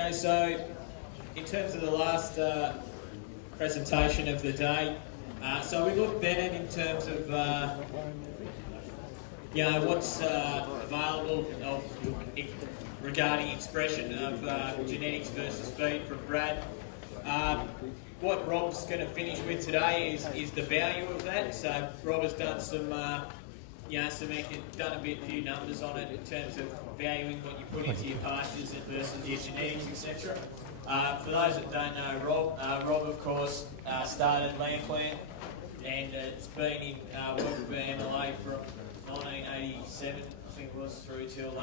Okay, so in terms of the last presentation of the day, so we looked then in terms of what's available regarding expression of genetics versus feed from Brad. What Rob's going to finish with today is the value of that. So Rob has done done a few numbers on it in terms of valuing what you put into your pastures versus your genetics, etc. For those that don't know Rob of course started Landplant, and it's been in working for MLA from 1987, I think it was, through till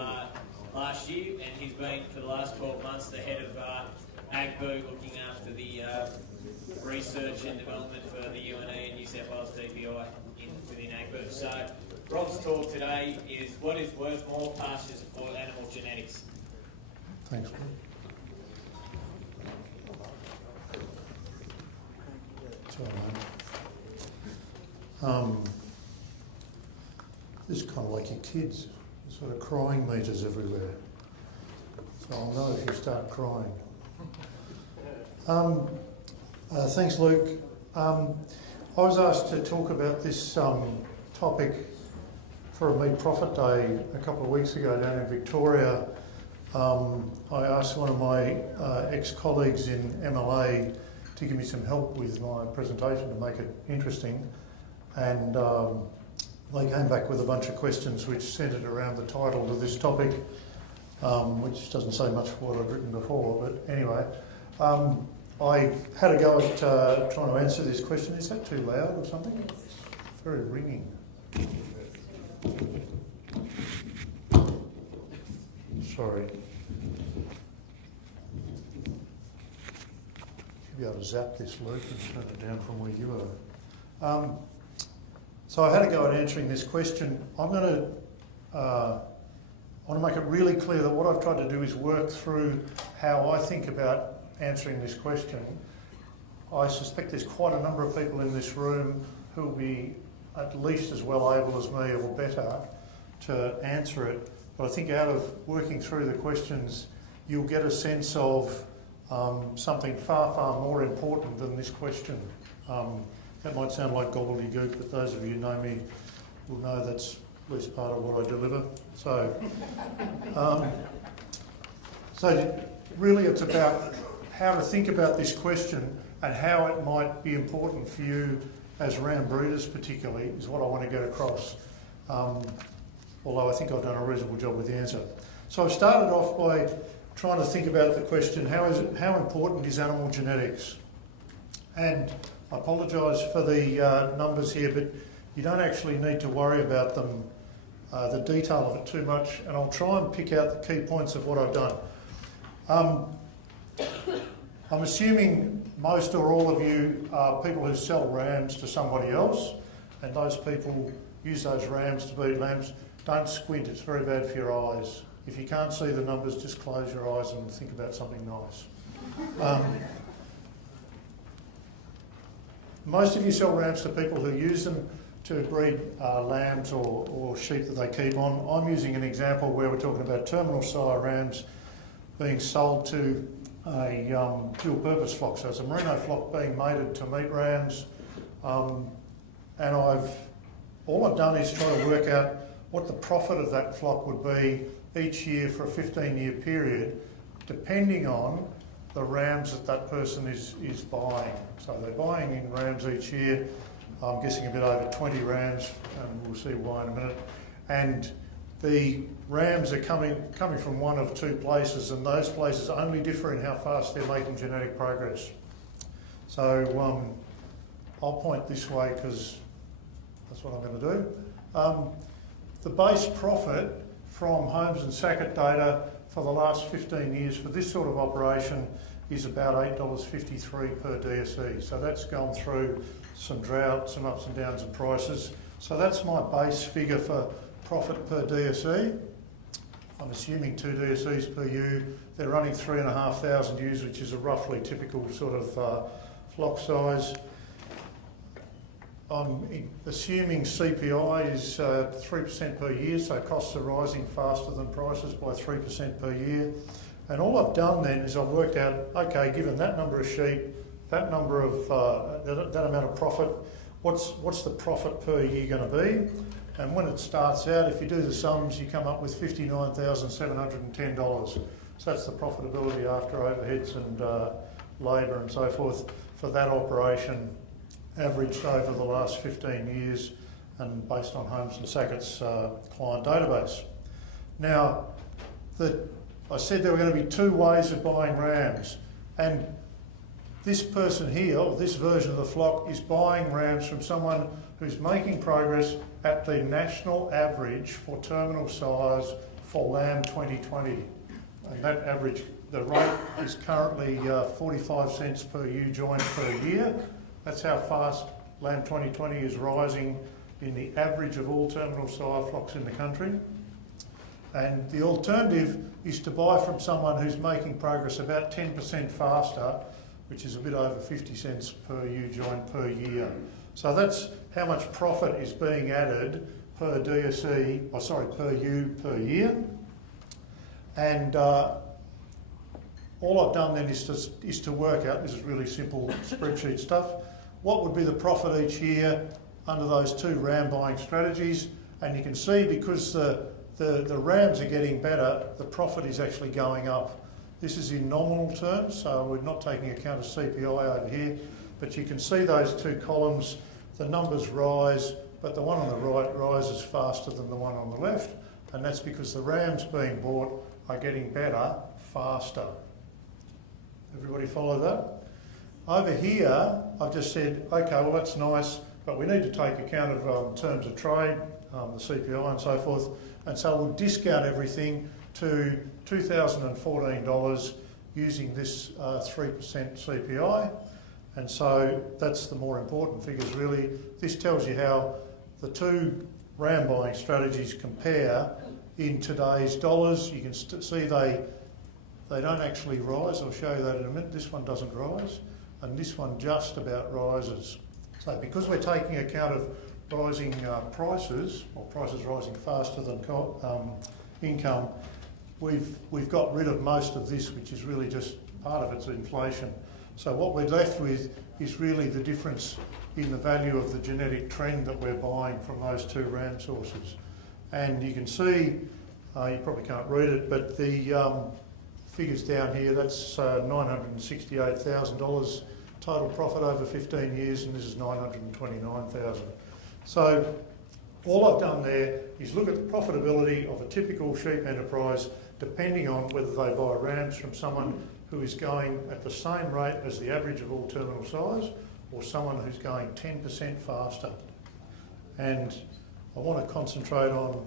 last year, and he's been for the last 12 months the head of AGBU, looking after the research and development for the UNE and New South Wales DPI within AGBU. So Rob's talk today is what is worth more, pastures or animal genetics. Thanks. This is kind of like your kids, sort of crying meters everywhere. So I'll know if you start crying. Thanks, Luke. I was asked to talk about this topic for a Meat Profit Day a couple of weeks ago down in Victoria. I asked one of my ex-colleagues in MLA to give me some help with my presentation to make it interesting, and they came back with a bunch of questions which centred around the title to this topic, which doesn't say much for what I've written before, but anyway. I had a go at trying to answer this question. Is that too loud or something? It's very ringing. Sorry. You'll be able to zap this, Luke, and turn it down from where you are. So I had a go at answering this question. I want to make it really clear that what I've tried to do is work through how I think about answering this question. I suspect there's quite a number of people in this room who will be at least as well able as me or better to answer it. But I think out of working through the questions, you'll get a sense of something far, far more important than this question. That might sound like gobbledygook, but those of you who know me will know that's at least part of what I deliver. So, really it's about how to think about this question and how it might be important for you as ram breeders particularly is what I want to get across, although I think I've done a reasonable job with the answer. So I've started off by trying to think about the question, how important is animal genetics? And I apologise for the numbers here, but you don't actually need to worry about them, the detail of it too much, and I'll try and pick out the key points of what I've done. I'm assuming most or all of you are people who sell rams to somebody else, and those people use those rams to breed lambs. Don't squint, it's very bad for your eyes. If you can't see the numbers, just close your eyes and think about something nice. Most of you sell rams to people who use them to breed lambs or sheep that they keep on. I'm using an example where we're talking about terminal sire rams being sold to a dual purpose flock. So it's a merino flock being mated to meat rams, and all I've done is try to work out what the profit of that flock would be each year for a 15-year period, depending on the rams that person is buying. So they're buying in rams each year, I'm guessing a bit over 20 rams, and we'll see why in a minute. And the rams are coming from one of two places, and those places only differ in how fast they're making genetic progress. So I'll point this way because that's what I'm going to do. The base profit from Holmes and Sackett data for the last 15 years for this sort of operation is about $8.53 per DSE. So that's gone through some drought, some ups and downs in prices. So that's my base figure for profit per DSE. I'm assuming 2 DSEs per ewe. They're running 3,500 ewes, which is a roughly typical sort of flock size. I'm assuming CPI is 3% per year, so costs are rising faster than prices by 3% per year. And all I've done then is I've worked out, okay, given that number of sheep, that number of, that amount of profit, what's the profit per year going to be? And when it starts out, if you do the sums, you come up with $59,710. So that's the profitability after overheads and labour and so forth for that operation, averaged over the last 15 years and based on Holmes and Sackett's client database. Now, I said there were going to be two ways of buying rams, and this person here, or this version of the flock, is buying rams from someone who's making progress at the national average for terminal size for lamb 2020. And that average, the rate is currently 45 cents per ewe joint per year. That's how fast lamb 2020 is rising in the average of all terminal sire flocks in the country. And the alternative is to buy from someone who's making progress about 10% faster, which is a bit over 50 cents per ewe joint per year. So that's how much profit is being added per DSE, per ewe per year. And all I've done then is to work out, this is really simple spreadsheet stuff, what would be the profit each year under those two ram buying strategies. And you can see because the rams are getting better, the profit is actually going up. This is in nominal terms, so we're not taking account of CPI over here, but you can see those two columns, the numbers rise, but the one on the right rises faster than the one on the left, and that's because the rams being bought are getting better faster. Everybody follow that? Over here, I've just said, okay, well that's nice, but we need to take account of terms of trade, the CPI and so forth, and so we'll discount everything to $2,014 using this 3% CPI. And so that's the more important figures really. This tells you how the two ram buying strategies compare in today's dollars. You can see they don't actually rise. I'll show you that in a minute. This one doesn't rise, and this one just about rises. So because we're taking account of rising prices, or prices rising faster than income, we've got rid of most of this, which is really just part of it's inflation. So what we're left with is really the difference in the value of the genetic trend that we're buying from those two ram sources. And you can see, you probably can't read it, but the figures down here, that's $968,000 total profit over 15 years, and this is $929,000. So all I've done there is look at the profitability of a typical sheep enterprise depending on whether they buy rams from someone who is going at the same rate as the average of all terminal size, or someone who's going 10% faster. And I want to concentrate on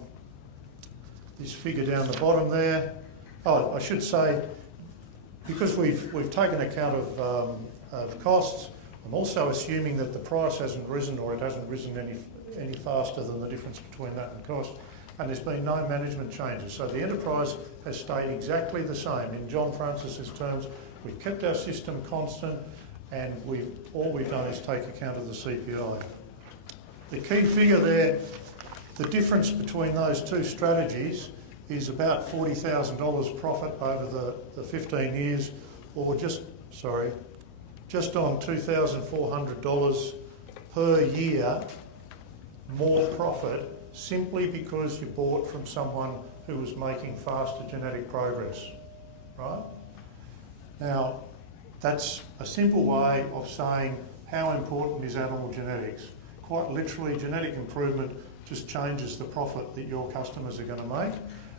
this figure down the bottom there. Oh, I should say, because we've taken account of costs, I'm also assuming that the price hasn't risen, or it hasn't risen any faster than the difference between that and cost. And there's been no management changes. So the enterprise has stayed exactly the same. In John Francis's terms, we've kept our system constant, and all we've done is take account of the CPI. The key figure there, the difference between those two strategies is about $40,000 profit over the 15 years, or just on $2,400 per year more profit, simply because you bought from someone who was making faster genetic progress, right? Now, that's a simple way of saying how important is animal genetics. Quite literally, genetic improvement just changes the profit that your customers are going to make,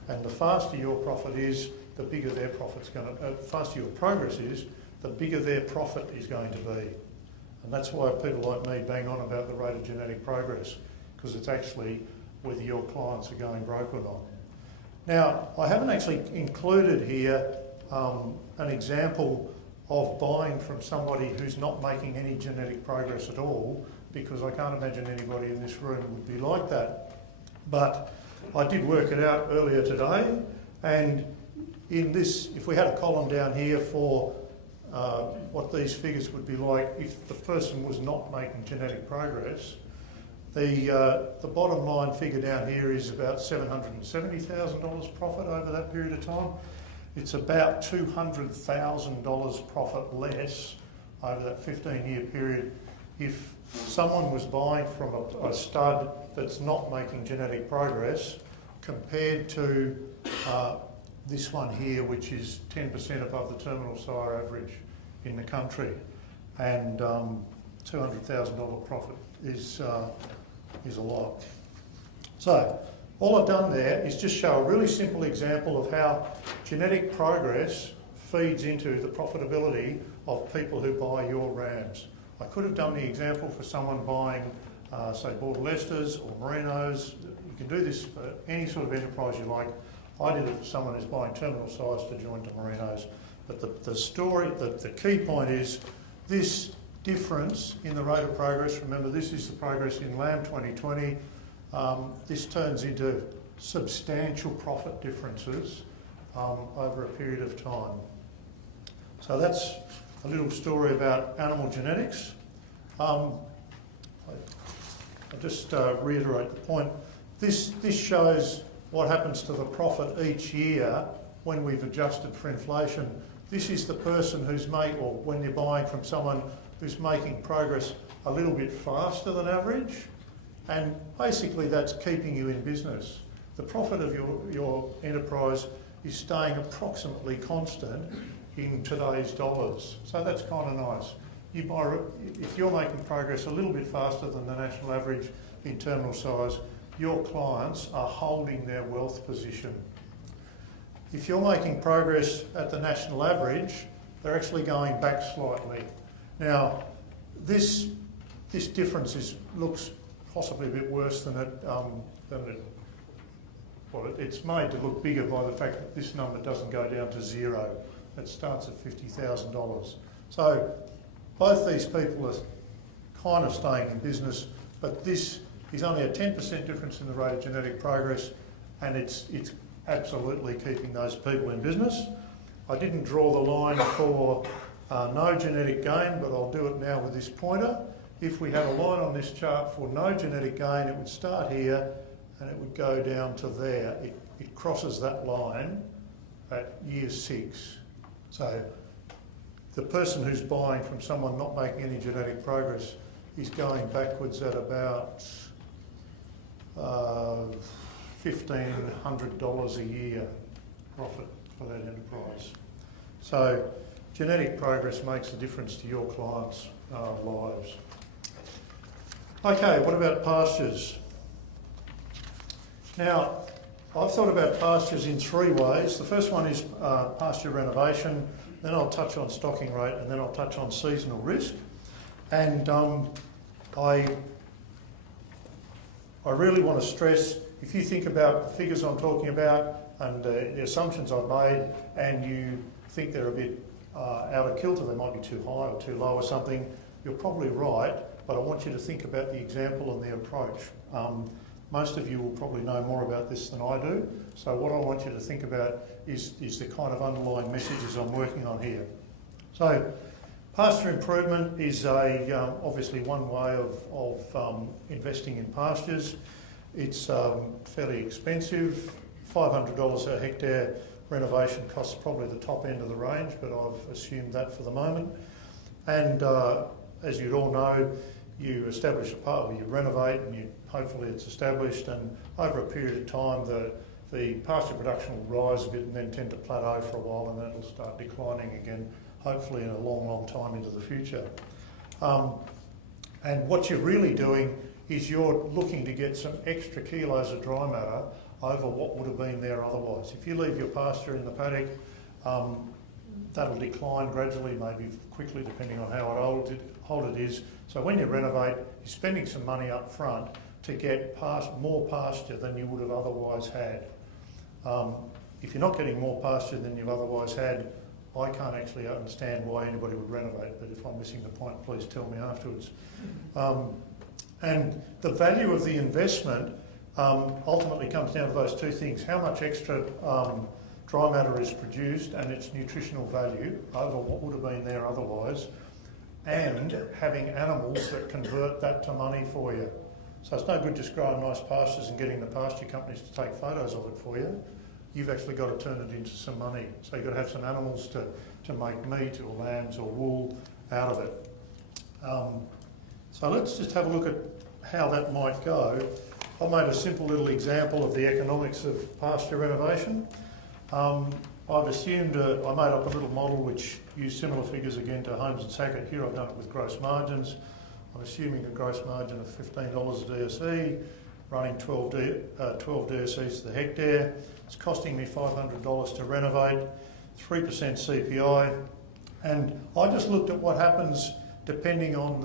and the faster your profit is, the bigger their profit's going to, faster your progress is, the bigger their profit is going to be. And that's why people like me bang on about the rate of genetic progress, because it's actually whether your clients are going broke or not. Now, I haven't actually included here an example of buying from somebody who's not making any genetic progress at all, because I can't imagine anybody in this room would be like that. But I did work it out earlier today, and in this, if we had a column down here for what these figures would be like if the person was not making genetic progress, the bottom line figure down here is about $770,000 profit over that period of time. it's about $200,000 profit less over that 15-year period if someone was buying from a stud that's not making genetic progress compared to this one here, which is 10% above the terminal sire average in the country. And $200,000 profit is a lot. So all I've done there is just show a really simple example of how genetic progress feeds into the profitability of people who buy your rams. I could have done the example for someone buying, say, Border Leicesters or Merinos. You can do this for any sort of enterprise you like. I did it for someone who's buying terminal size to join to Merinos. But the story, the key point is this difference in the rate of progress. Remember, this is the progress in lamb 2020. This turns into substantial profit differences over a period of time. So that's a little story about animal genetics. I'll just reiterate the point. This shows what happens to the profit each year when we've adjusted for inflation. This is the person who's or when you're buying from someone who's making progress a little bit faster than average, and basically that's keeping you in business. The profit of your enterprise is staying approximately constant in today's dollars. So that's kind of nice. If you're making progress a little bit faster than the national average in terminal size, your clients are holding their wealth position. If you're making progress at the national average, they're actually going back slightly. Now, this difference looks possibly a bit worse than it's made to look bigger by the fact that this number doesn't go down to zero. It starts at $50,000. So both these people are kind of staying in business, but this is only a 10% difference in the rate of genetic progress, and it's absolutely keeping those people in business. I didn't draw the line for no genetic gain, but I'll do it now with this pointer. If we had a line on this chart for no genetic gain, it would start here and it would go down to there. It crosses that line at year 6. So the person who's buying from someone not making any genetic progress is going backwards at about $1,500 a year profit for that enterprise. So genetic progress makes a difference to your clients' lives. Okay, what about pastures? Now, I've thought about pastures in 3 ways. The first one is pasture renovation, then I'll touch on stocking rate, and then I'll touch on seasonal risk. And I really want to stress, if you think about the figures I'm talking about and the assumptions I've made, and you think they're a bit out of kilter, they might be too high or too low or something, you're probably right, but I want you to think about the example and the approach. Most of you will probably know more about this than I do, so what I want you to think about is the kind of underlying messages I'm working on here. So, pasture improvement is obviously one way of investing in pastures. It's fairly expensive. $500 a hectare renovation costs probably the top end of the range, but I've assumed that for the moment. And as you'd all know, you establish a part, you renovate, and hopefully it's established, and over a period of time the pasture production will rise a bit and then tend to plateau for a while, and then it'll start declining again, hopefully in a long, long time into the future. And what you're really doing is you're looking to get some extra kilos of dry matter over what would have been there otherwise. If you leave your pasture in the paddock, that'll decline gradually, maybe quickly, depending on how old it is. So when you renovate, you're spending some money up front to get more pasture than you would have otherwise had. If you're not getting more pasture than you've otherwise had, I can't actually understand why anybody would renovate, but if I'm missing the point, please tell me afterwards. And the value of the investment ultimately comes down to those 2 things: how much extra dry matter is produced and its nutritional value over what would have been there otherwise, and having animals that convert that to money for you. So it's no good just growing nice pastures and getting the pasture companies to take photos of it for you. you've actually got to turn it into some money. So you've got to have some animals to make meat or lambs or wool out of it. So let's just have a look at how that might go. I made a simple little example of the economics of pasture renovation. I've assumed, I made up a little model which used similar figures again to Holmes and Sackett. Here I've done it with gross margins. I'm assuming a gross margin of $15 a DSE, running 12 DSEs to the hectare. It's costing me $500 to renovate, 3% CPI. And I just looked at what happens depending on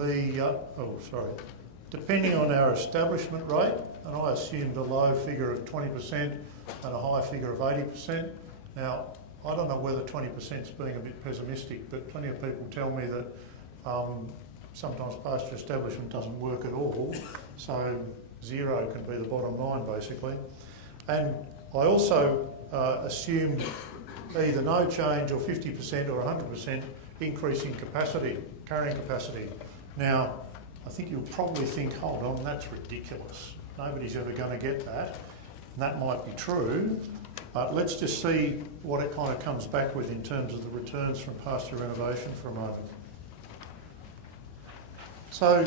depending on our establishment rate, and I assumed a low figure of 20% and a high figure of 80%. Now, I don't know whether 20% is being a bit pessimistic, but plenty of people tell me that sometimes pasture establishment doesn't work at all, so zero can be the bottom line basically. And I also assumed either no change or 50% or 100% increase in capacity, carrying capacity. Now, I think you'll probably think, hold on, that's ridiculous. Nobody's ever going to get that. And that might be true, but let's just see what it kind of comes back with in terms of the returns from pasture renovation for a moment. So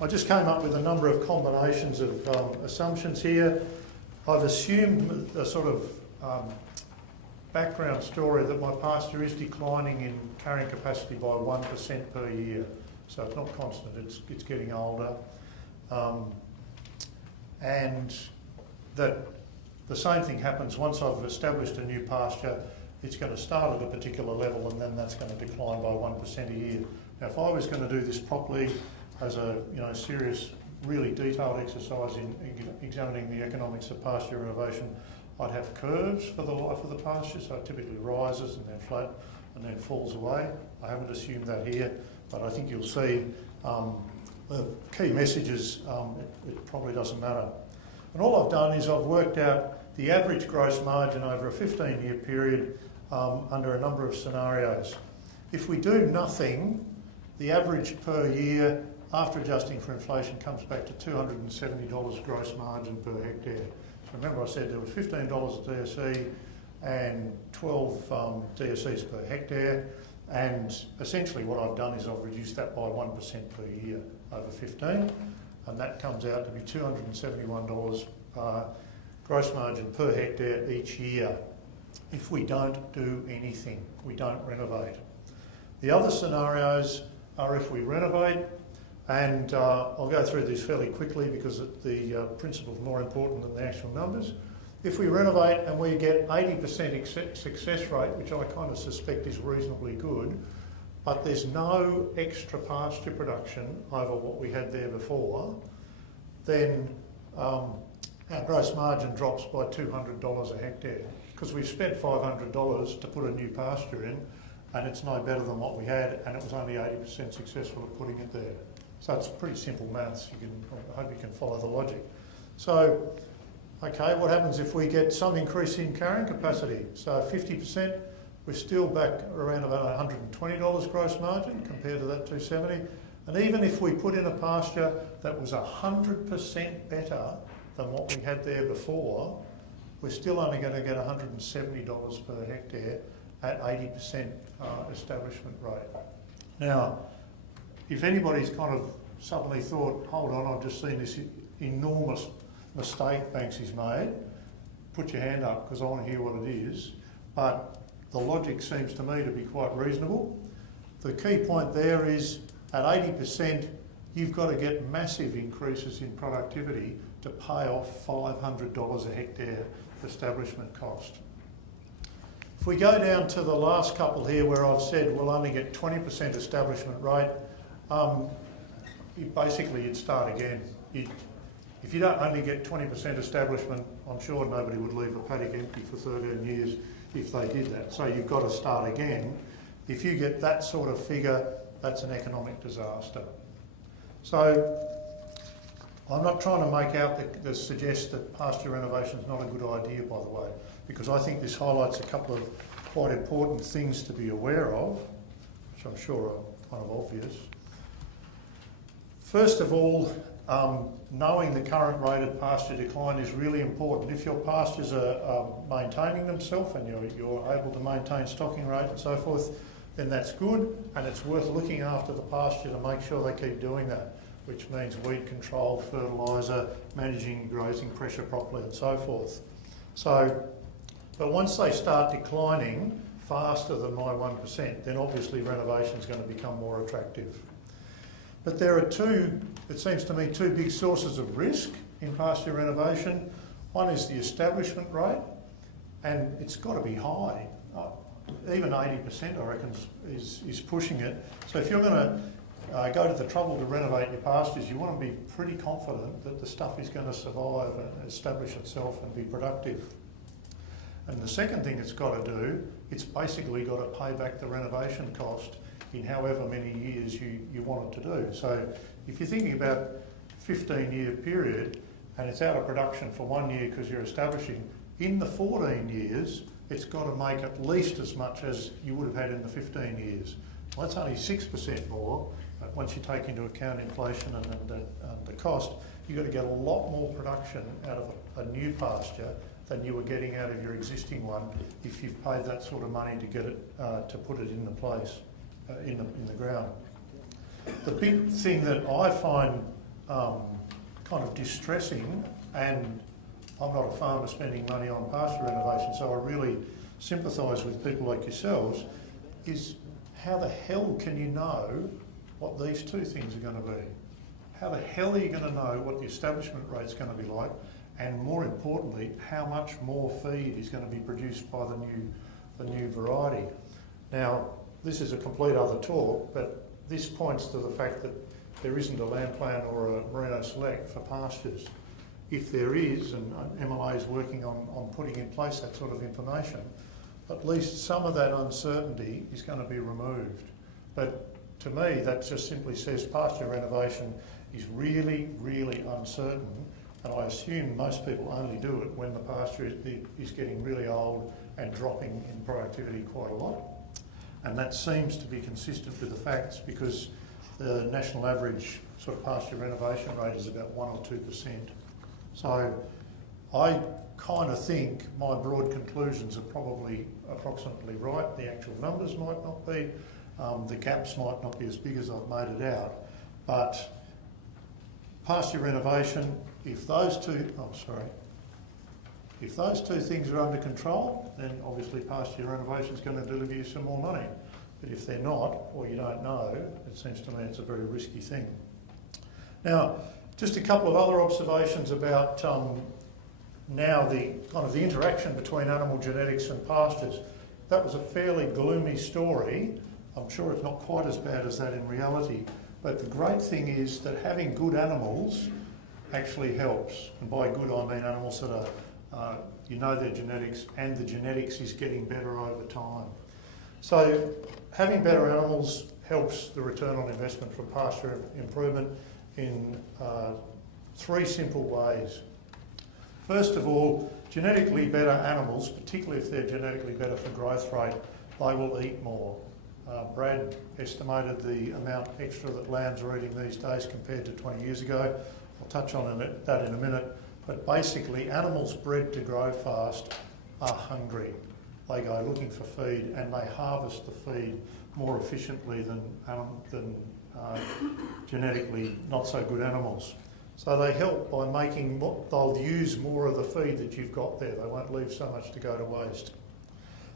I just came up with a number of combinations of assumptions here. I've assumed a sort of background story that my pasture is declining in carrying capacity by 1% per year. So it's not constant, it's getting older. And that the same thing happens once I've established a new pasture. It's going to start at a particular level and then that's going to decline by 1% a year. Now, if I was going to do this properly as a serious, really detailed exercise in examining the economics of pasture renovation, I'd have curves for the life of the pasture, so it typically rises and then flat and then falls away. I haven't assumed that here, but I think you'll see the key messages, it probably doesn't matter. And all I've done is I've worked out the average gross margin over a 15-year period under a number of scenarios. If we do nothing, the average per year after adjusting for inflation comes back to $270 gross margin per hectare. So remember I said there was $15 a DSE and 12 DSEs per hectare, and essentially what I've done is I've reduced that by 1% per year over 15, and that comes out to be $271 gross margin per hectare each year if we don't do anything, we don't renovate. The other scenarios are if we renovate, and I'll go through these fairly quickly because the principle is more important than the actual numbers. If we renovate and we get 80% success rate, which I kind of suspect is reasonably good, but there's no extra pasture production over what we had there before, then our gross margin drops by $200 a hectare because we've spent $500 to put a new pasture in, and it's no better than what we had, and it was only 80% successful at putting it there. So it's pretty simple maths. I hope you can follow the logic. So, okay, what happens if we get some increase in carrying capacity? So 50%, we're still back around about $120 gross margin compared to that 270. And even if we put in a pasture that was 100% better than what we had there before, we're still only going to get $170 per hectare at 80% establishment rate. Now, if anybody's kind of suddenly thought, hold on, I've just seen this enormous mistake Banksy's made, put your hand up because I want to hear what it is. But the logic seems to me to be quite reasonable. The key point there is at 80%, you've got to get massive increases in productivity to pay off $500 a hectare establishment cost. If we go down to the last couple here where I've said we'll only get 20% establishment rate, basically you'd start again. If you don't only get 20% establishment, I'm sure nobody would leave a paddock empty for 13 years if they did that. So you've got to start again. If you get that sort of figure, that's an economic disaster. So I'm not trying to make out that suggest that pasture renovation is not a good idea, by the way, because I think this highlights a couple of quite important things to be aware of, which I'm sure are kind of obvious. First of all, knowing the current rate of pasture decline is really important. If your pastures are maintaining themselves and you're able to maintain stocking rate and so forth, then that's good, and it's worth looking after the pasture to make sure they keep doing that, which means weed control, fertiliser, managing grazing pressure properly and so forth. But once they start declining faster than my 1%, then obviously renovation is going to become more attractive. But there are it seems to me, two big sources of risk in pasture renovation. One is the establishment rate, and it's got to be high. Even 80%, I reckon, is pushing it. So if you're going to go to the trouble to renovate your pastures, you want to be pretty confident that the stuff is going to survive and establish itself and be productive. And the second thing it's got to do, it's basically got to pay back the renovation cost in however many years you want it to do. So if you're thinking about a 15-year period and it's out of production for 1 year because you're establishing, in the 14 years, it's got to make at least as much as you would have had in the 15 years. Well, that's only 6% more, but once you take into account inflation and the cost, you've got to get a lot more production out of a new pasture than you were getting out of your existing one if you've paid that sort of money to get it, to put it into place, in the ground. The big thing that I find kind of distressing, and I'm not a farmer spending money on pasture renovation, so I really sympathise with people like yourselves, is how the hell can you know what these two things are going to be? How the hell are you going to know what the establishment rate's going to be like, and more importantly, how much more feed is going to be produced by the new variety? Now, this is a complete other talk, but this points to the fact that there isn't a land plan or a Merino Select for pastures. If there is, and MLA is working on putting in place that sort of information, at least some of that uncertainty is going to be removed. But to me, that just simply says pasture renovation is really, really uncertain, and I assume most people only do it when the pasture is getting really old and dropping in productivity quite a lot. And that seems to be consistent with the facts, because the national average sort of pasture renovation rate is about 1 or 2%. So I kind of think my broad conclusions are probably approximately right. The actual numbers might not be. The gaps might not be as big as I've made it out. But pasture renovation, if those two things are under control, then obviously pasture renovation is going to deliver you some more money. But if they're not, or you don't know, it seems to me it's a very risky thing. Now, just a couple of other observations about now the kind of the interaction between animal genetics and pastures. That was a fairly gloomy story. I'm sure it's not quite as bad as that in reality. But the great thing is that having good animals actually helps. And by good, I mean animals that are, you know their genetics, and the genetics is getting better over time. So having better animals helps the return on investment from pasture improvement in 3 simple ways. First of all, genetically better animals, particularly if they're genetically better for growth rate, they will eat more. Brad estimated the amount extra that lambs are eating these days compared to 20 years ago. I'll touch on that in a minute. But basically, animals bred to grow fast are hungry. They go looking for feed, and they harvest the feed more efficiently than genetically not so good animals. So they help by making, they'll use more of the feed that you've got there. They won't leave so much to go to waste.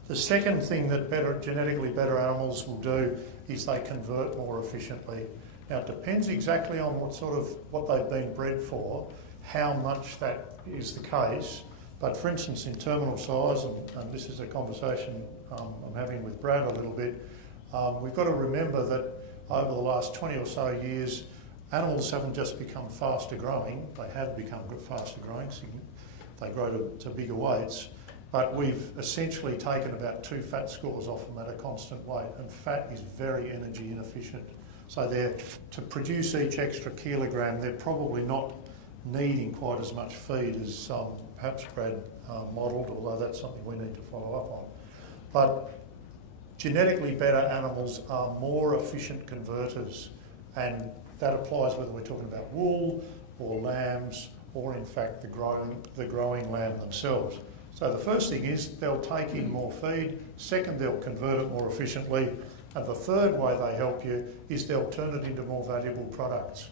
The second thing that genetically better animals will do is they convert more efficiently. Now, it depends exactly on what they've been bred for, how much that is the case. But for instance, in terminal size, and this is a conversation I'm having with Brad a little bit, we've got to remember that over the last 20 or so years, animals haven't just become faster growing, they have become faster growing, they grow to bigger weights, but we've essentially taken about 2 fat scores off them at a constant weight, and fat is very energy inefficient. So to produce each extra kilogram, they're probably not needing quite as much feed as perhaps Brad modelled, although that's something we need to follow up on. But genetically better animals are more efficient converters, and that applies whether we're talking about wool, or lambs, or in fact the growing lamb themselves. So the first thing is they'll take in more feed, second they'll convert it more efficiently, and the third way they help you is they'll turn it into more valuable products.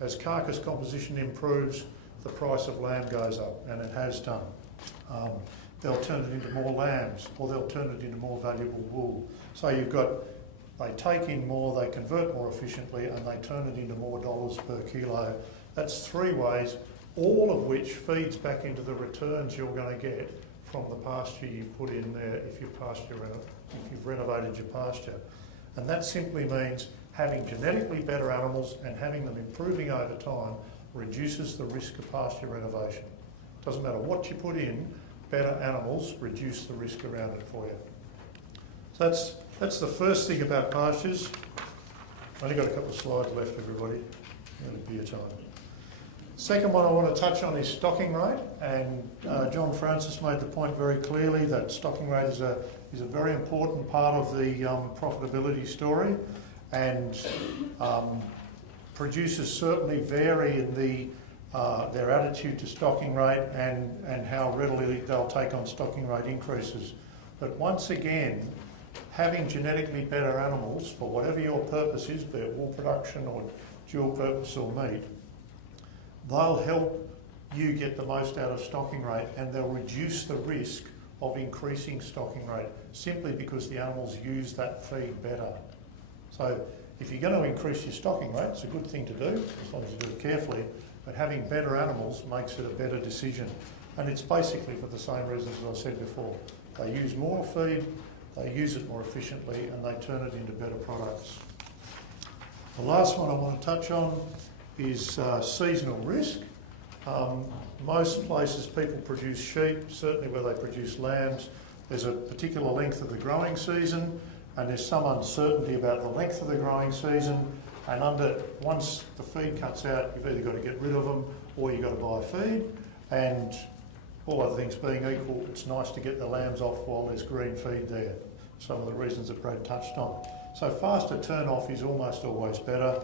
As carcass composition improves, the price of lamb goes up, and it has done. They'll turn it into more lambs, or they'll turn it into more valuable wool. So you've got, they take in more, they convert more efficiently, and they turn it into more dollars per kilo. That's three ways, all of which feeds back into the returns you're going to get from the pasture you've put in there if you've renovated your pasture. And that simply means having genetically better animals and having them improving over time reduces the risk of pasture renovation. Doesn't matter what you put in, better animals reduce the risk around it for you. So that's the first thing about pastures. I've only got a couple of slides left, everybody. It'll be your time. Second one I want to touch on is stocking rate, and John Francis made the point very clearly that stocking rate is a very important part of the profitability story, and producers certainly vary in their attitude to stocking rate and how readily they'll take on stocking rate increases. But once again, having genetically better animals for whatever your purpose is, be it wool production or dual purpose or meat, they'll help you get the most out of stocking rate, and they'll reduce the risk of increasing stocking rate simply because the animals use that feed better. So if you're going to increase your stocking rate, it's a good thing to do, as long as you do it carefully, but having better animals makes it a better decision. And it's basically for the same reasons as I said before. They use more feed, they use it more efficiently, and they turn it into better products. The last one I want to touch on is seasonal risk. Most places people produce sheep, certainly where they produce lambs, there's a particular length of the growing season, and there's some uncertainty about the length of the growing season, and once the feed cuts out, you've either got to get rid of them or you've got to buy feed, and all other things being equal, it's nice to get the lambs off while there's green feed there. Some of the reasons that Brad touched on. So faster turn off is almost always better,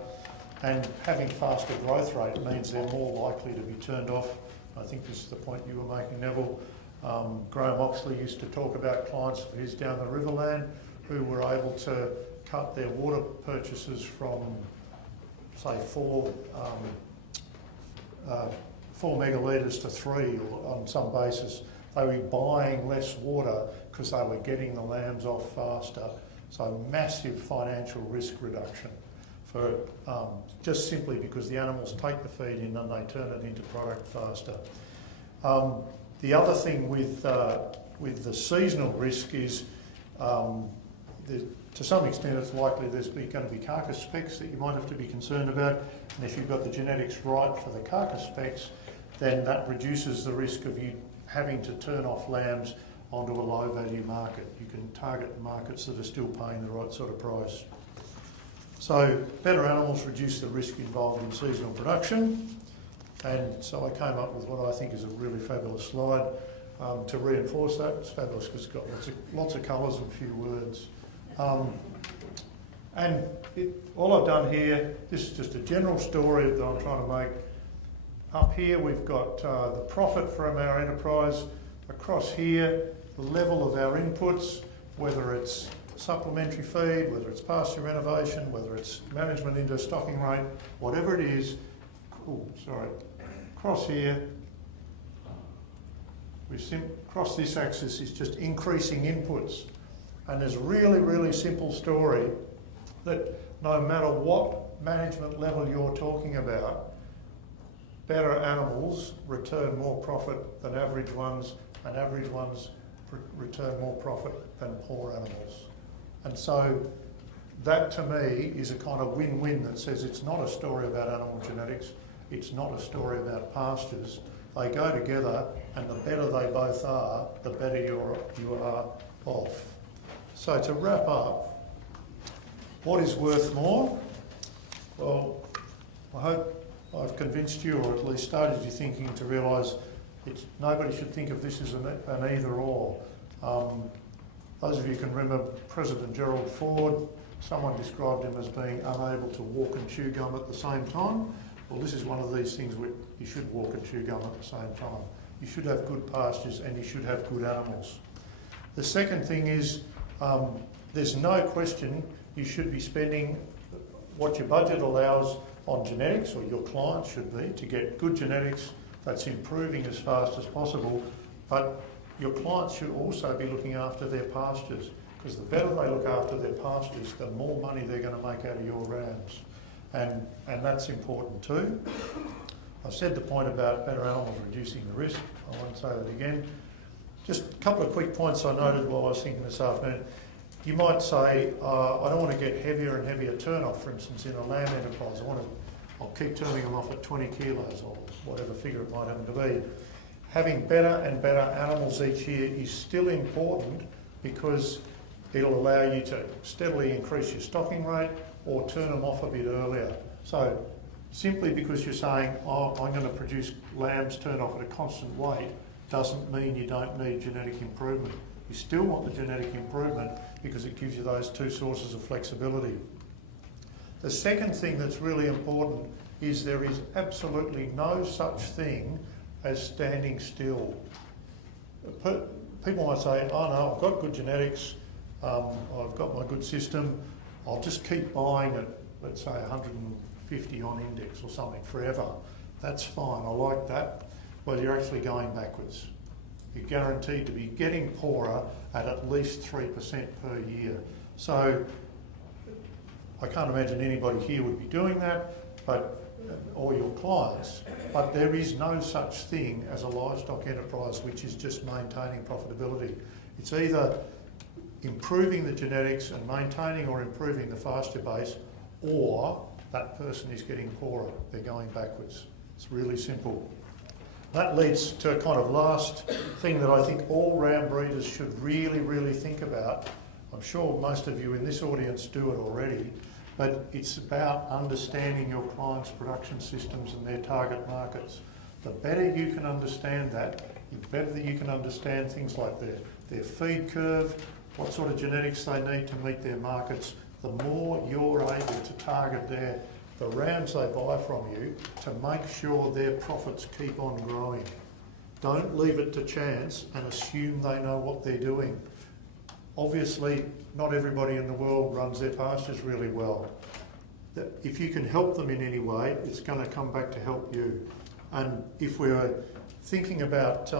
and having faster growth rate means they're more likely to be turned off. I think this is the point you were making, Neville. Graham Oxley used to talk about clients of his down the Riverland who were able to cut their water purchases from, say, 4 megalitres to 3 on some basis. They were buying less water because they were getting the lambs off faster. So massive financial risk reduction for just simply because the animals take the feed in and they turn it into product faster. The other thing with the seasonal risk is to some extent it's likely there's going to be carcass specs that you might have to be concerned about, and if you've got the genetics right for the carcass specs, then that reduces the risk of you having to turn off lambs onto a low value market. You can target markets that are still paying the right sort of price. So better animals reduce the risk involved in seasonal production, and so I came up with what I think is a really fabulous slide to reinforce that. It's fabulous because it's got lots of colours and few words. All I've done here, this is just a general story that I'm trying to make. Up here we've got the profit from our enterprise. Across here, the level of our inputs, whether it's supplementary feed, whether it's pasture renovation, whether it's management into stocking rate, whatever it is. Across here, across this axis is just increasing inputs. And there's a really, really simple story that no matter what management level you're talking about, better animals return more profit than average ones, and average ones return more profit than poor animals. And so that to me is a kind of win-win that says it's not a story about animal genetics, it's not a story about pastures. They go together, and the better they both are, the better you are off. So to wrap up, what is worth more? Well, I hope I've convinced you, or at least started you thinking to realise nobody should think of this as an either or. Those of you can remember President Gerald Ford, someone described him as being unable to walk and chew gum at the same time. Well, this is one of these things where you should walk and chew gum at the same time. You should have good pastures and you should have good animals. The second thing is, there's no question you should be spending what your budget allows on genetics, or your client should be, to get good genetics that's improving as fast as possible. But your clients should also be looking after their pastures, because the better they look after their pastures, the more money they're going to make out of your rams. And that's important too. I've said the point about better animals reducing the risk. I won't say that again. Just a couple of quick points I noted while I was thinking this afternoon. You might say, I don't want to get heavier and heavier turn-off, for instance, in a lamb enterprise. I'll keep turning them off at 20 kilos or whatever figure it might happen to be. Having better and better animals each year is still important, because it'll allow you to steadily increase your stocking rate or turn them off a bit earlier. So simply because you're saying, I'm going to produce lambs turned off at a constant weight, doesn't mean you don't need genetic improvement. You still want the genetic improvement because it gives you those two sources of flexibility. The second thing that's really important is there is absolutely no such thing as standing still. People might say, oh no, I've got good genetics, I've got my good system, I'll just keep buying at, let's say, 150 on index or something forever. That's fine, I like that. Well, you're actually going backwards. You're guaranteed to be getting poorer at least 3% per year. So I can't imagine anybody here would be doing that, or your clients, but there is no such thing as a livestock enterprise which is just maintaining profitability. It's either improving the genetics and maintaining or improving the pasture base, or that person is getting poorer, they're going backwards. It's really simple. That leads to a kind of last thing that I think all ram breeders should really, really think about. I'm sure most of you in this audience do it already, but it's about understanding your clients' production systems and their target markets. The better you can understand that, the better that you can understand things like their feed curve, what sort of genetics they need to meet their markets, the more you're able to target the rams they buy from you to make sure their profits keep on growing. Don't leave it to chance and assume they know what they're doing. Obviously, not everybody in the world runs their pastures really well. If you can help them in any way, it's going to come back to help you. And if we're thinking about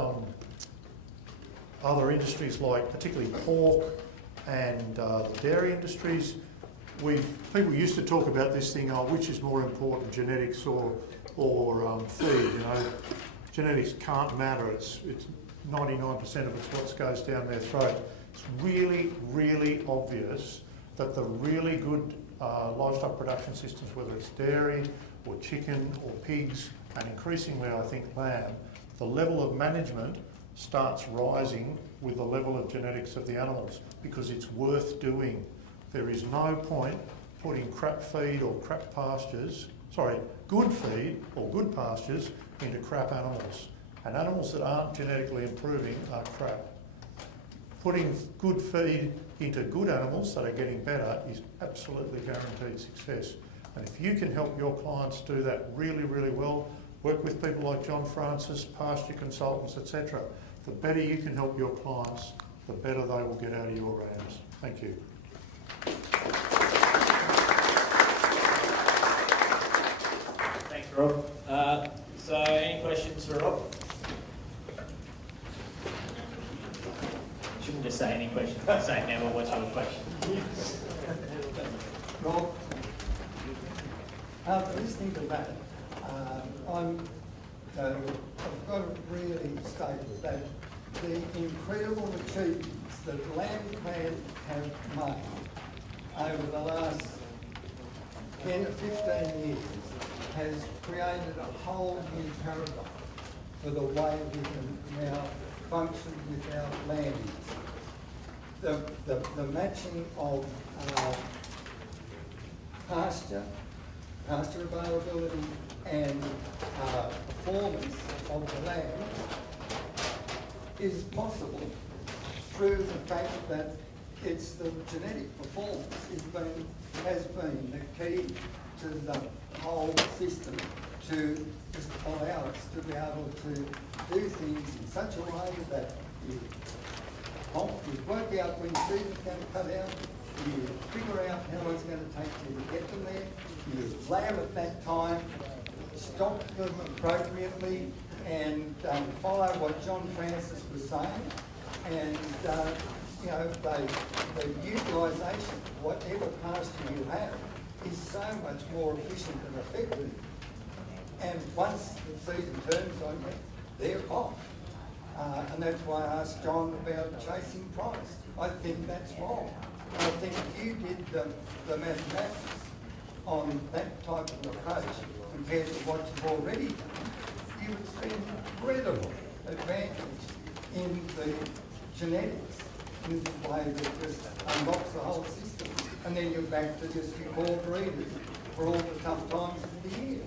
other industries like particularly pork and the dairy industries, people used to talk about this thing, which is more important, genetics or feed. You know, genetics can't matter. It's 99% of it's what goes down their throat. It's really, really obvious that the really good livestock production systems, whether it's dairy or chicken or pigs, and increasingly I think lamb, the level of management starts rising with the level of genetics of the animals, because it's worth doing. There is no point putting crap feed or crap pastures, good feed or good pastures into crap animals. And animals that aren't genetically improving are crap. Putting good feed into good animals that are getting better is absolutely guaranteed success. And if you can help your clients do that really, really well, work with people like John Francis, pasture consultants, etc. The better you can help your clients, the better they will get out of your rams. Thank you. Thanks, Rob. So any questions for Rob? Shouldn't just say any questions, but say never. What's your question? Rob, after listening to that, I've got to really state that the incredible achievements that Landclan have made over the last 10 or 15 years has created a whole new paradigm for the way we can now function with our land use. The matching of pasture availability and performance of the land is possible through the fact that it's the genetic performance has been the key to the whole system to just allow us to be able to do things in such a way that you work out when seed's going to cut out, you figure out how long it's going to take you to get them there, you lab at that time, stock them appropriately, and follow what John Francis was saying, and you know, the utilisation, whatever pasture you have, is so much more efficient and effective. And once the season turns on you, they're off. And that's why I asked John about chasing price. I think that's wrong. I think if you did the mathematics on that type of approach compared to what you've already done, you would see an incredible advantage in the genetics in the way that just unlocks the whole system. And then you're back to just your core breeders for all the tough times of the year.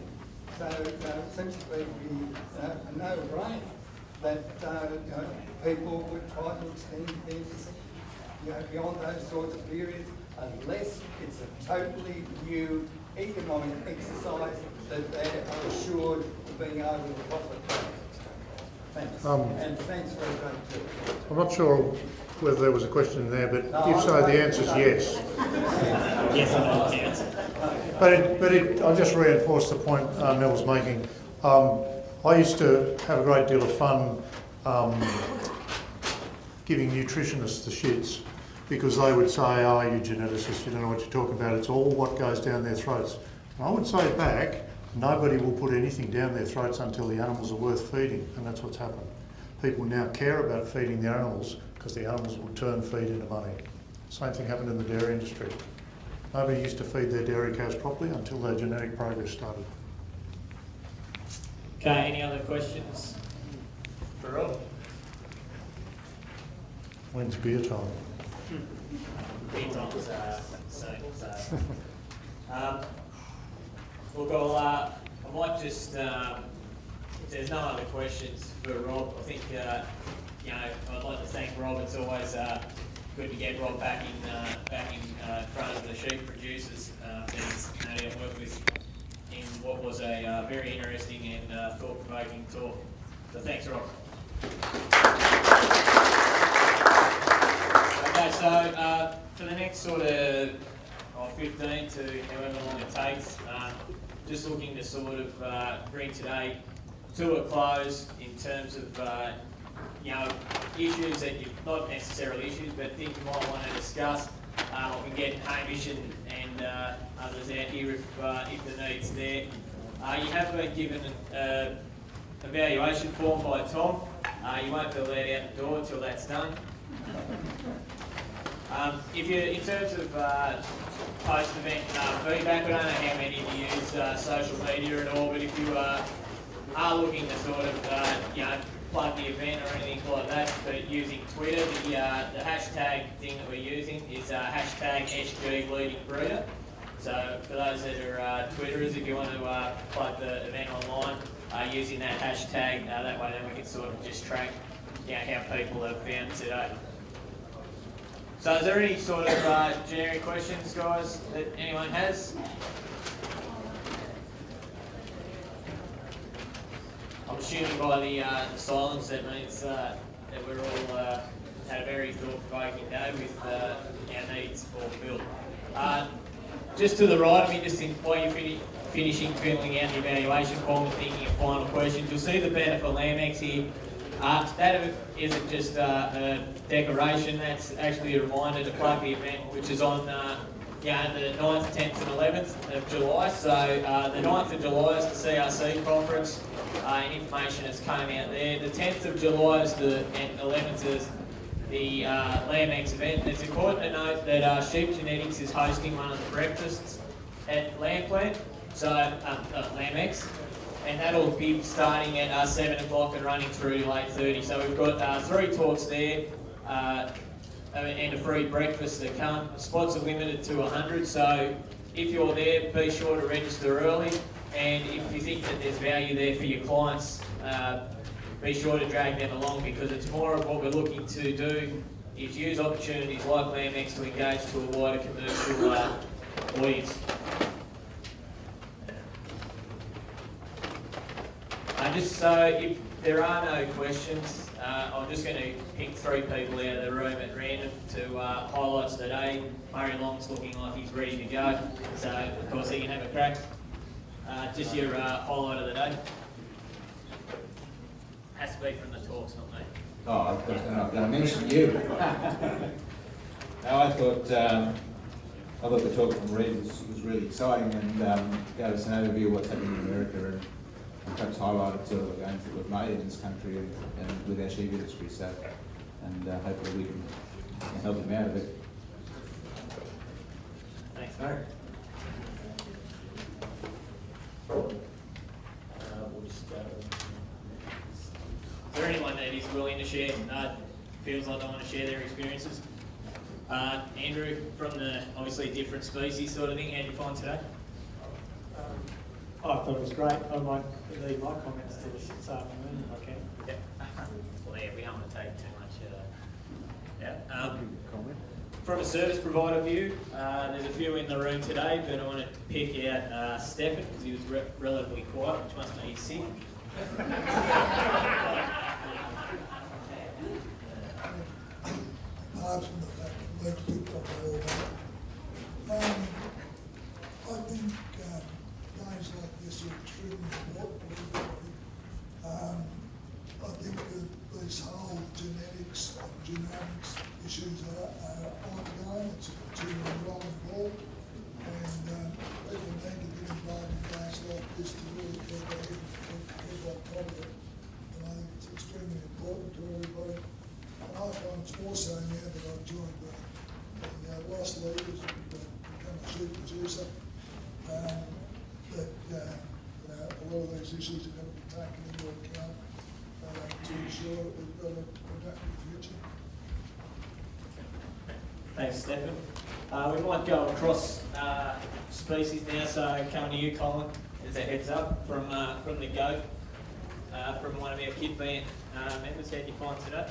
So it seems to be a no-brainer that people would try to extend things beyond those sorts of periods unless it's a totally new economic exercise that they are assured of being able to profit from. Thanks. And thanks very much too. I'm not sure whether there was a question there, but if so, the answer is yes. Yes, I know the answer. But I'll just reinforce the point Mel was making. I used to have a great deal of fun giving nutritionists the shits because they would say, oh, you geneticists, you don't know what you're talking about, it's all what goes down their throats. And I would say back, nobody will put anything down their throats until the animals are worth feeding, and that's what's happened. People now care about feeding the animals because the animals will turn feed into money. Same thing happened in the dairy industry. Nobody used to feed their dairy cows properly until their genetic progress started. Okay, any other questions for Rob? When's beer time? Beer time's soon, so. Look, I might just, if there's no other questions for Rob, I think, I'd like to thank Rob. It's always good to get Rob back in front of the sheep producers. He's no doubt worked with in what was a very interesting and thought-provoking talk. So thanks, Rob. Okay, so for the next sort of 15 to however long it takes, just looking to sort of bring today to a close in terms of issues that you not necessarily issues, but things you might want to discuss. We can get Hamish and others out here if the need's there. You have been given an evaluation form by Tom. You won't be allowed out the door until that's done. If you, in terms of post-event feedback, I don't know how many of you use social media at all, but if you are looking to sort of, plug the event or anything like that, but using Twitter, the hashtag thing that we're using is hashtag SGLeadingBreeder. So for those that are Twitterers, if you want to plug the event online using that hashtag, that way then we can sort of just track how people have found today. So is there any sort of generic questions, guys, that anyone has? I'm assuming by the silence that means that we're all had a very thought-provoking day with our needs all filled. Just to the right of me, just while you're finishing filling out the evaluation form and thinking of final questions, you'll see the banner for LambX here. That isn't just a decoration, that's actually a reminder to plug the event, which is on the 9th, 10th and 11th of July. So the 9th of July is the CRC conference, and information has come out there. The 10th of July is and 11th is the LambX event. And it's important to note that Sheep Genetics is hosting one of the breakfasts at Lamplant, so LambX. And that'll be starting at 7 o'clock and running through to 8:30. So we've got 3 talks there and a free breakfast to come. The spots are limited to 100, so if you're there, be sure to register early. And if you think that there's value there for your clients, be sure to drag them along, because it's more of what we're looking to do is use opportunities like LambX to engage to a wider commercial audience. Just so if there are no questions, I'm just going to pick 3 people out of the room at random to highlights today. Murray Long's looking like he's ready to go, so of course he can have a crack. Just your highlight of the day. Has to be from the talks, not me. Oh, I'm going to mention you. No, I thought the talk from Reed was really exciting and gave us an overview of what's happening in America and perhaps highlighted sort of the gains that we've made in this country and with our sheep industry. So, and hopefully we can help him out of it. Thanks, Mark. We'll just go. Is there anyone that is willing to share, feels like they want to share their experiences? Andrew, from the obviously different species sort of thing, how did you find today? I thought it was great. I might leave my comments to this afternoon if I can. Yep. Well, yeah, we don't want to take too much. From a service provider view, there's a few in the room today, but I want to pick out Stefan because he was relatively quiet, which must mean he's sick. Apart from the fact that most people don't know all that. I think games like this are extremely important. I think that this whole genetics and genomics issues are ongoing. It's a continuing rolling ball, and people need to get involved in games like this to really keep on top of it. And I think it's extremely important to everybody. And I find it's more so now that I've joined the loss leaders and become a sheep producer, that a lot of these issues are going to be taken into account to ensure that we've got a productive future. Thanks, Stefan. We might go across species now, so coming to you, Colin, as a heads up from the goat, from one of our kid band members. How did you find today?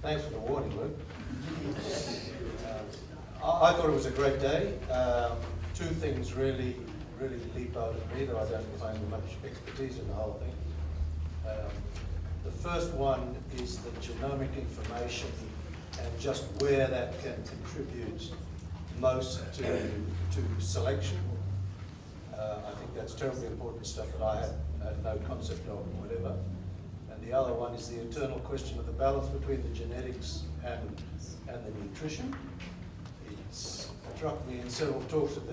Thanks for the warning, Luke. I thought it was a great day. 2 things really leap out at me, though I don't claim much expertise in the whole thing. The first one is the genomic information and just where that can contribute most to selection. I think that's terribly important stuff that I had no concept of or whatever. And the other one is the eternal question of the balance between the genetics and the nutrition. It's struck me in several talks that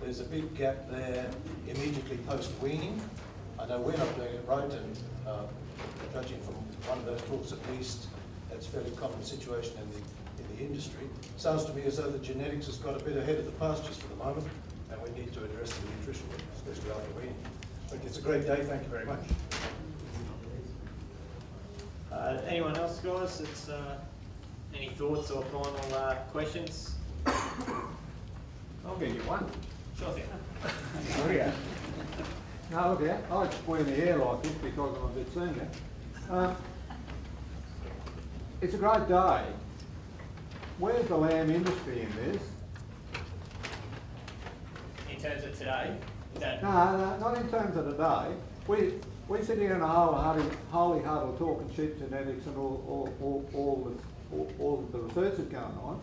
there's a big gap there immediately post-weaning. I know we're not doing it right, and judging from one of those talks at least, that's a fairly common situation in the industry. Sounds to me as though the genetics has got a bit ahead of the pastures for the moment, and we need to address the nutrition, especially after weaning. But it's a great day, thank you very much. Anyone else, guys? Any thoughts or final questions? I'll give you one. Sure thing. Oh yeah. No, look here. I just wear the hair like this because I'm a bit senior. It's a great day. Where's the lamb industry in this? In terms of today, is that No, not in terms of the day. We sit here in a holy huddle talking sheep genetics and all the research that's going on.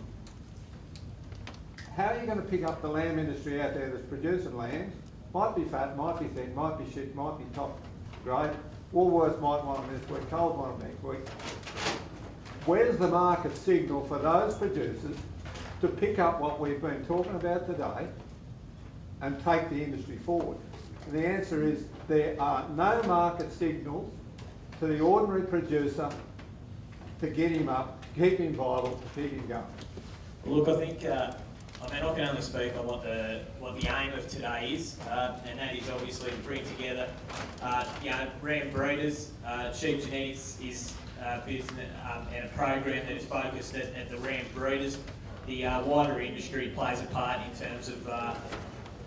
How are you going to pick up the lamb industry out there that's producing lambs? Might be fat, might be thin, might be shit, might be top grade. Woolworths might want them this week, Coles want them next week. Where's the market signal for those producers to pick up what we've been talking about today and take the industry forward? And the answer is there are no market signals to the ordinary producer to get him up, keep him vital, keep him going. Look, I think I can only speak on what the aim of today is, and that is obviously to bring together, ram breeders. Sheep genetics is a business and a program that is focused at the ram breeders. The wider industry plays a part in terms of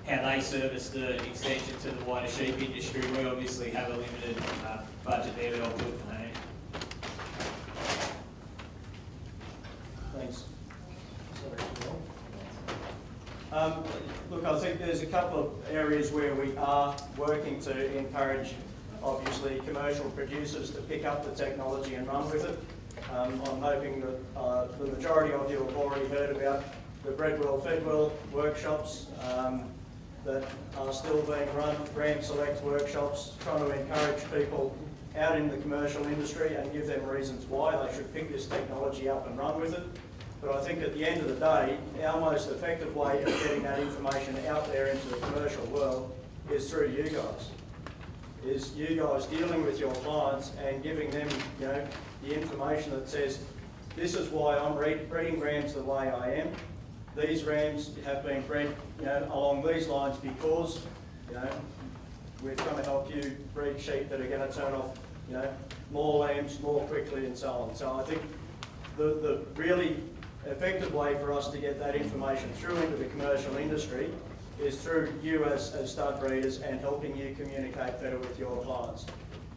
how they service the extension to the wider sheep industry. We obviously have a limited budget there, but I'll put it in there. Thanks. Look, I think there's a couple of areas where we are working to encourage, obviously, commercial producers to pick up the technology and run with it. I'm hoping that the majority of you have already heard about the Bred Well, Fed Well workshops that are still being run, Gram Select workshops, trying to encourage people out in the commercial industry and give them reasons why they should pick this technology up and run with it. But I think at the end of the day, our most effective way of getting that information out there into the commercial world is through you guys. Is you guys dealing with your clients and giving them, the information that says, this is why I'm breeding rams the way I am. These rams have been bred, along these lines because, we're trying to help you breed sheep that are going to turn off, more lambs more quickly and so on. So I think the really effective way for us to get that information through into the commercial industry is through you as stud breeders and helping you communicate better with your clients.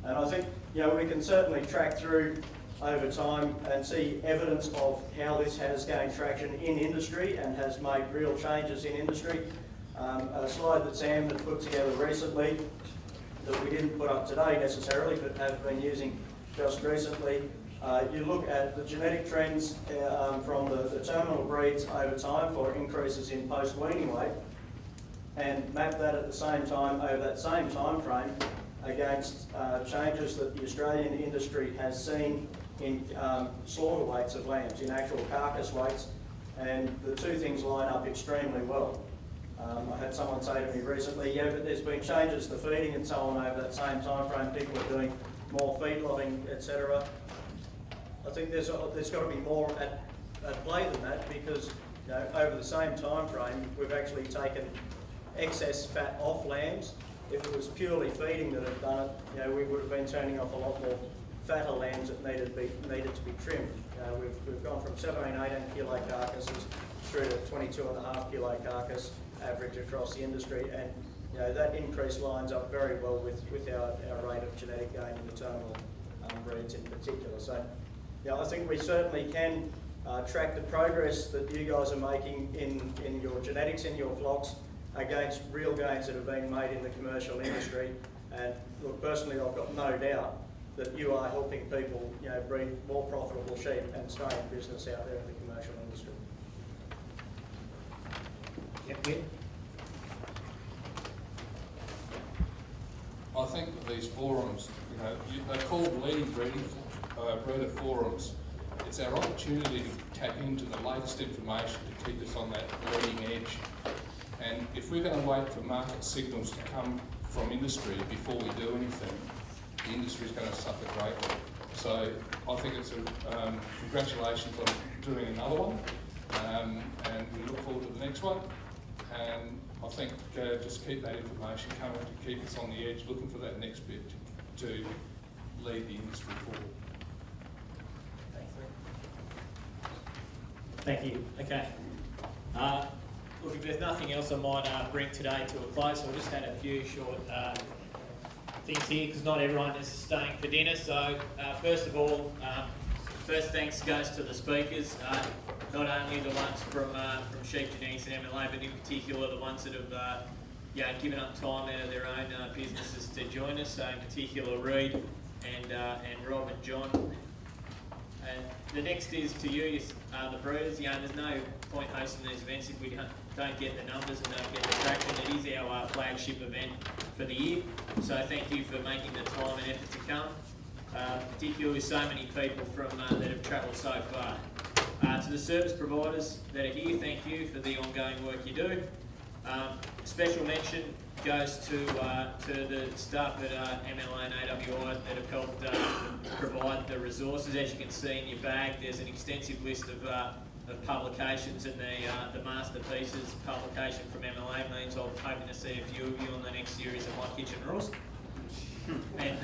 And I think, we can certainly track through over time and see evidence of how this has gained traction in industry and has made real changes in industry. A slide that Sam had put together recently that we didn't put up today necessarily, but have been using just recently. You look at the genetic trends from the terminal breeds over time for increases in post-weaning weight and map that at the same time over that same time frame against changes that the Australian industry has seen in slaughter weights of lambs, in actual carcass weights, and the two things line up extremely well. I had someone say to me recently, yeah, but there's been changes to feeding and so on over that same time frame. People are doing more feed lotting, etc. I think there's got to be more at play than that because over the same time frame we've actually taken excess fat off lambs. If it was purely feeding that had done it, we would have been turning off a lot more fatter lambs that needed to be trimmed. We've gone from 17, 18 kilo carcasses through to 22.5 kilo carcass average across the industry, and that increase lines up very well with our rate of genetic gain in the terminal breeds in particular. So, I think we certainly can track the progress that you guys are making in your genetics in your flocks against real gains that have been made in the commercial industry. And look, personally, I've got no doubt that you are helping people, breed more profitable sheep and stay in business out there in the commercial industry. Yep. I think that these forums, they're called leading breeder forums. It's our opportunity to tap into the latest information to keep us on that leading edge. And if we're going to wait for market signals to come from industry before we do anything, the industry is going to suffer greatly. So I think it's congratulations on doing another one, and we look forward to the next one. And I think just keep that information coming to keep us on the edge, looking for that next bit to lead the industry forward. Thank you. Okay. Look, if there's nothing else I might bring today to a close, I'll just add a few short things here because not everyone is staying for dinner. So first of all, first thanks goes to the speakers, not only the ones from Sheep Genetics and MLA, but in particular the ones that have given up time out of their own businesses to join us. So in particular Reid and Rob and John. And the next is to you, the breeders. There's no point hosting these events if we don't get the numbers and don't get the traction. It is our flagship event for the year. So thank you for making the time and effort to come, particularly with so many people that have travelled so far. To the service providers that are here, thank you for the ongoing work you do. Special mention goes to the staff at MLA and AWI that have helped provide the resources. As you can see in your bag, there's an extensive list of publications, and the masterpieces publication from MLA means I'm hoping to see a few of you on the next series of My Kitchen Rules. And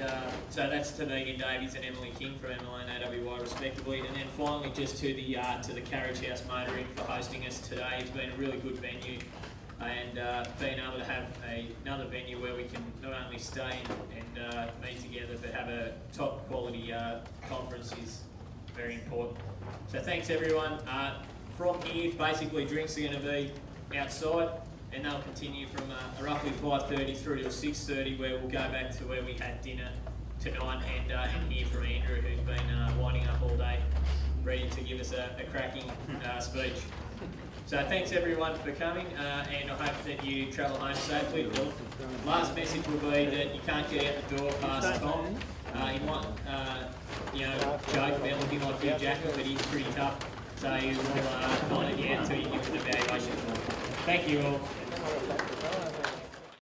so that's to Megan Davies and Emily King from MLA and AWI respectively. And then finally just to the Carriage House Motoring for hosting us today. It's been a really good venue, and being able to have another venue where we can not only stay and meet together but have a top quality conference is very important. So thanks everyone. From here, basically drinks are going to be outside, and they'll continue from roughly 5:30 through till 6:30, where we'll go back to where we had dinner tonight and hear from Andrew, who's been winding up all day, ready to give us a cracking speech. So thanks everyone for coming, and I hope that you travel home safely. The last message will be that you can't get out the door past Tom. He might, joke about looking like Hugh Jackman, but he's pretty tough, so he will not let you out until you give it an evaluation. Thank you all.